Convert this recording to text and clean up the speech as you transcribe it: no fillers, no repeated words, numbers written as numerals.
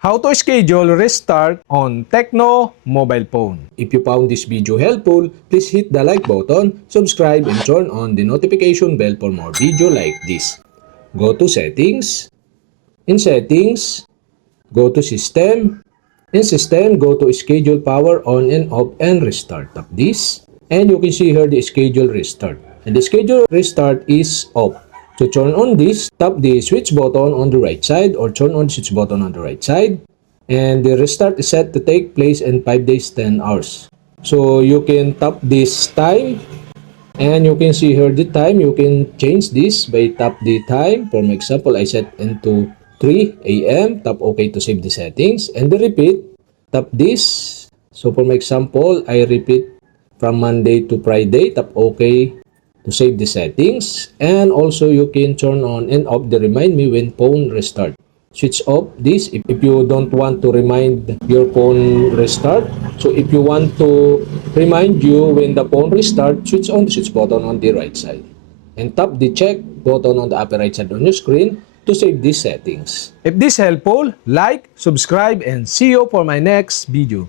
How to schedule restart on Tecno mobile phone. If you found this video helpful, please hit the like button, subscribe, and turn on the notification bell for more video like this. Go to Settings. In Settings, go to System. In System, go to Schedule Power On and Off and Restart. Tap this. And you can see here the Schedule Restart. And the Schedule Restart is off. To turn on this, tap the switch button on the right side or turn on the switch button on the right side. And the restart is set to take place in 5 days, 10 hours. So you can tap this time and you can see here the time. You can change this by tap the time. For example, I set into 3 a.m. Tap OK to save the settings. And the repeat, tap this. So for example, I repeat from Monday to Friday. Tap OK to save the settings. And also you can turn on and off the remind me when phone restart. Switch off this if you don't want to remind your phone restart. So if you want to remind you when the phone restart, switch on the switch button on the right side. And tap the check button on the upper right side on your screen to save these settings. If this helpful, like, subscribe, and see you for my next video.